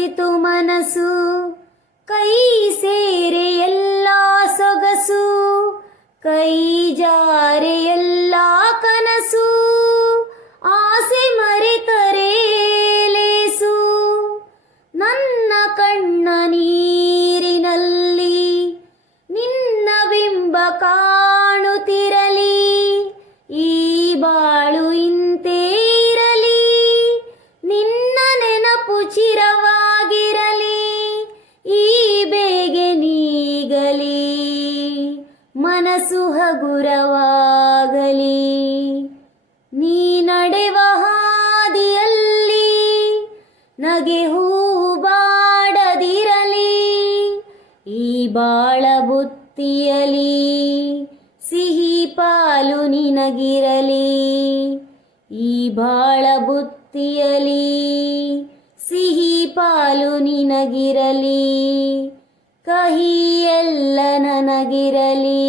ಹಸಿತು ಮನಸ್ಸು. ಕೈ ಸೇರೆ ಎಲ್ಲ ಸೊಗಸು. ಕೈ ಜಾರೆ ಎಲ್ಲ ಕನಸು. ಆಸೆ ಮರೆತರೆ ಲೇಸು. ನನ್ನ ಕಣ್ಣ ನೀರಿನಲ್ಲಿ, ನಿನ್ನ ಬಿಂಬ ಕಾಣುತ್ತಿರಲಿ. ಈ ಬಾ ಚಿರವಾಗಿರಲಿ, ಈ ಬೇಗೆ ನೀಗಲಿ, ಮನಸ್ಸು ಹಗುರವಾಗಲಿ. ನೀ ನಡೆವ ಹಾದಿಯಲ್ಲಿ ನಗೆ ಹೂ ಬಾಡದಿರಲಿ, ಈ ಬಾಳ ಬುತ್ತಿಯಲಿ ಸಿಹಿ ಪಾಲು ನಿನಗಿರಲಿ, ಈ ಬಾಳ ಬುತ್ತಿಯಲಿ ಪಾಲು ನಿನಗಿರಲಿ ಕಹಿ ಎಲ್ಲ ನನಗಿರಲಿ.